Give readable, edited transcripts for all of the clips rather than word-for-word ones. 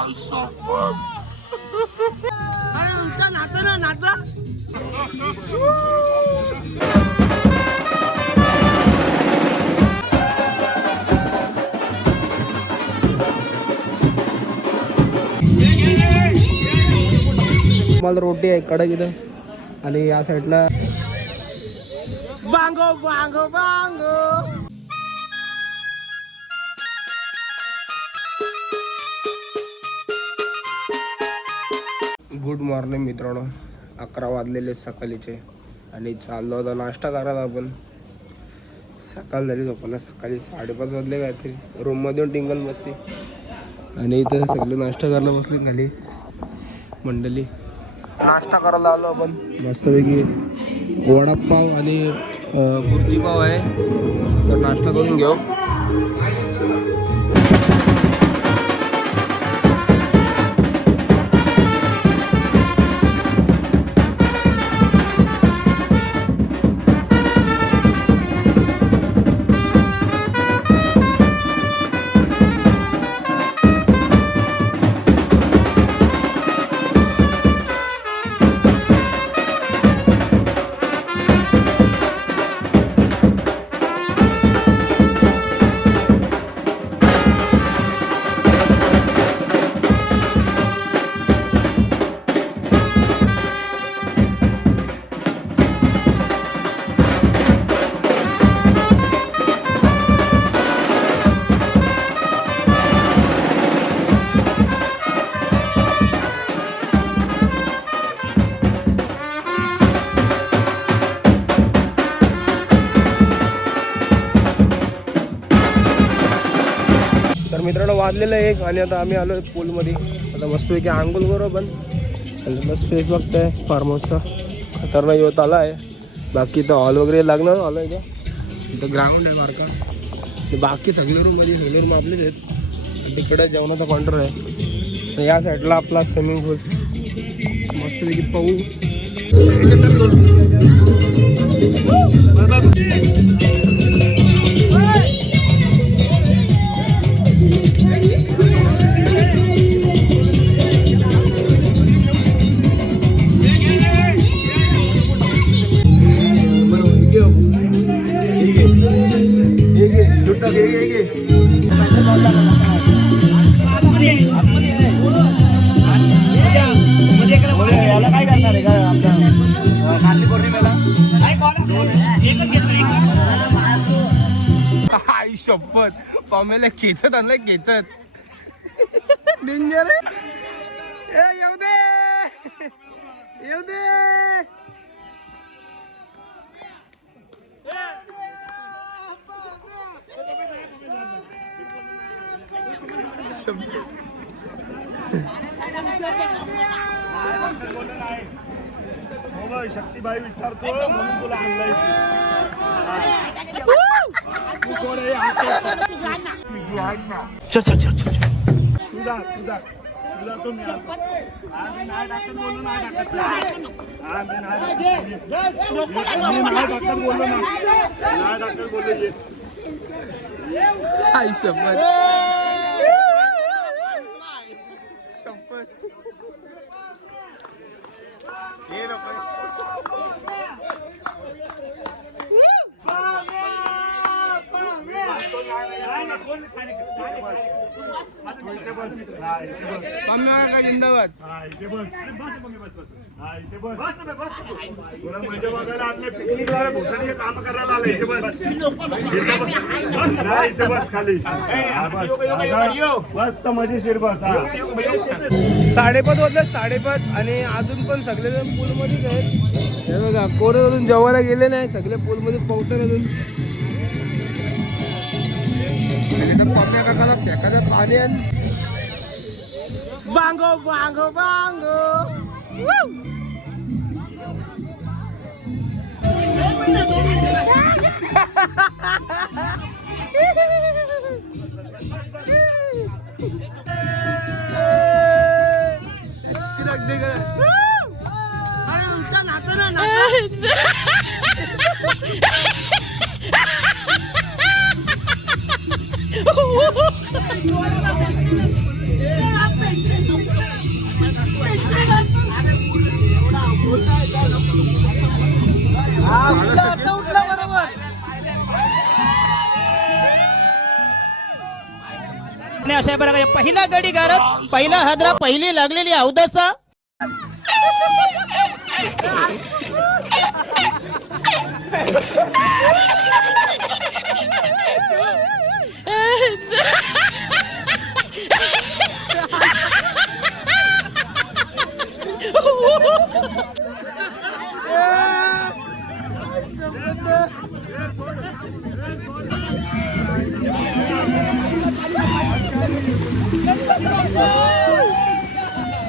अरे उलटा नाचा ना नाचा. मला रोटी आहे कडक इथं आणि या साईडला बांगो बांगो बांगो. गुड मॉर्निंग मित्रांनो. 11 वाजलेले सकाळीचे आणि चाललो होता नाश्ता करायला. आपण सकाळ झाली झोपायला. सकाळी 5:30 वाजले काहीतरी. रूममध्ये येऊन टिंगल बसते आणि इथं सगळे नाश्ता करायला बसले खाली मंडळी. नाश्ता करायला आलो आपण मस्तपैकी. वडापाव आणि भुर्जी पाव आहे तर नाश्ता करून घेऊ. तर मित्रांनो वाजलेलं 1 आणि आता आम्ही आलो पूलमध्ये. आता मस्तपैकी आंघोळ करू पण बस स्पेस बघताय फार्म हाऊसचा खतरनाक येत आला आहे. बाकी तर हॉल वगैरे लागणार आलं इथं ग्राउंड आहे बारका. बाकी सगळे रूममध्ये सगळे रूम आपलेच आहेत आणि तिकडे जेवणाचा काउंटर आहे. तर या साईडला आपला स्विमिंग पूल मस्तपैकी पाहू. आई शपथ पामेला खेचत आणलाय खेचत. डेंजर येऊ दे येऊ दे. शक्तीबाई विचारतो म्हणून तुला आणलाय. तुझा तो मी नाही टाकत बोललो नाही टाकत. नाही टाकत बोललो आई शपथ शपथ. जिंदाबाद. काम करायला आले इथे बस. इथे बस खाली मस्त मजेशीर बस. 5:30 वाजले 5:30 आणि अजून पण सगळे जण पूलमध्येच आहेत. हे बघा कोण अजून जेवायला गेले नाही. सगळे पूलमध्ये पोहतात अजून. पम्या काकाला फेकायचं पाणी आणि बांगो बांगो बांगो. अरे उलटा नाचा ना नाचा. आणि अशा प्रकारे पहिला गडी गारत पहिला हादरा पहिली लागलेली अवदसा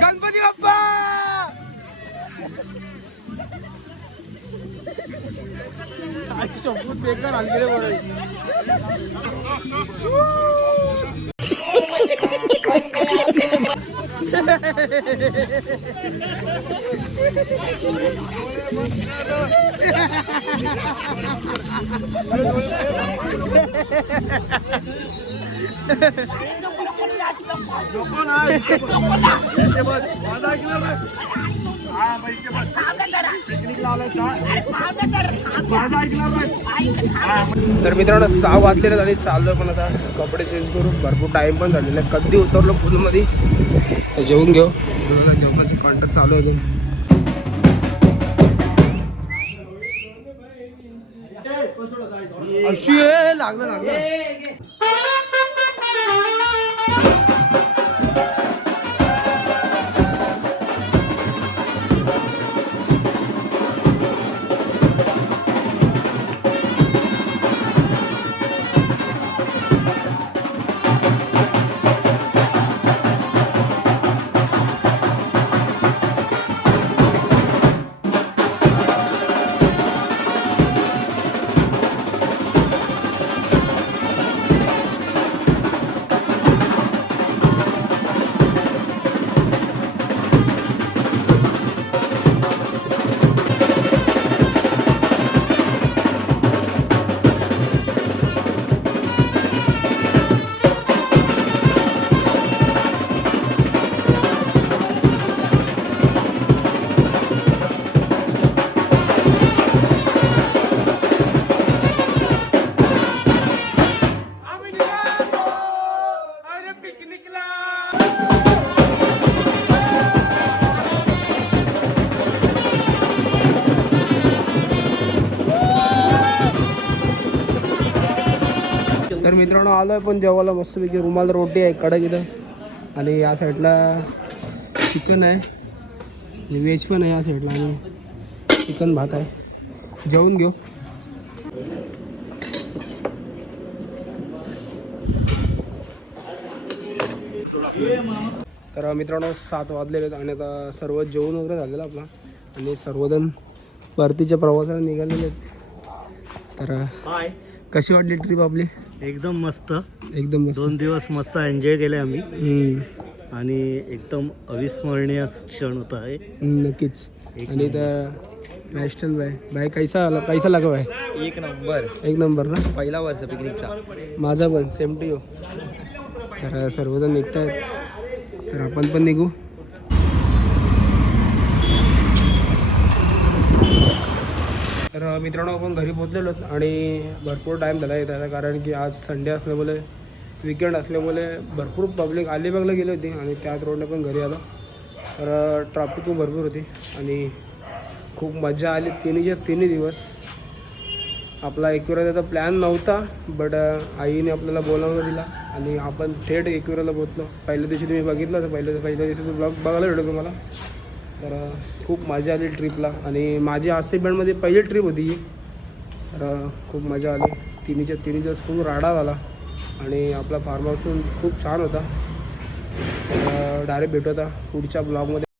गणपती बाप्पा शंभर बेकार हलगेले बरं नको ना इथे बस माझा ऐकलं ना हा मग इथे बस पिकनिकला आलाय का माझा ऐकणार नाही तर मित्रांनो 6 वाजलेले झाले चाललो पण आता कपडे चेंज करू भरपूर टाइम पण झालेला आहे कधी उतरलो पूलमध्ये तर जेवून घेऊ जेवणाचे कॉन्टॅक्ट चालू आहे अशी लागलं लागलं तर मित्रांनो आलो आहे पण जेवायला मस्तपैकी रुमाल रोटी आहे कडक इथं आणि या साईडला चिकन आहे आणि व्हेज पण आहे या साईडला आणि चिकन भात आहे जेवून घेऊ तर मित्रांनो 7 वाजलेले आहेत आणि आता सर्व जेवण वगैरे झालेलं आपला आणि सर्वजण परतीच्या प्रवासाला निघालेले आहेत तर कशी वाटली ट्रिप आपली एकदम मस्त एकदम मस्त 2 दिवस मस्त एन्जॉय केले आम्ही आणि एकदम अविस्मरणीय क्षण होता आहे नक्कीच आणि तर नॅशनल भाई कैसा लगा भाई एक नंबर ना पहिला वर्ष पिकनिकचा माझा पण सेम टू यू तर सर्वजण निघत आहेत तर आपण पण निघू तर मित्रांनो आपण घरी पोहोचलेलो आणि भरपूर टाईम झाला येत आहे कारण की आज संडे असल्यामुळे विकेंड असल्यामुळे भरपूर पब्लिक अलिबागला गेली होती आणि त्याच रोडने पण घरी आलो तर ट्रॅफिक खूप भरपूर होती आणि खूप मजा आली तिन्ही दिवस आपला एकविराचा प्लॅन नव्हता बट आईने आपल्याला बोलावून दिला आणि आपण थेट एकविराला पोहोचलो पहिल्या दिवशी तुम्ही बघितलं तर पहिल्या दिवशीचा ब्लॉग बघायला भेटतो तुम्हाला तर खूप मजा आली ट्रिपला आणि माझी आस्ते बँडमध्ये पहिली ट्रिप होती ही तर खूप मजा आली तिन्ही दिवस खूप राडा झाला आणि आपला फार्म हाऊस पण खूप छान होता डायरेक्ट भेटू आता पुढच्या ब्लॉगमध्ये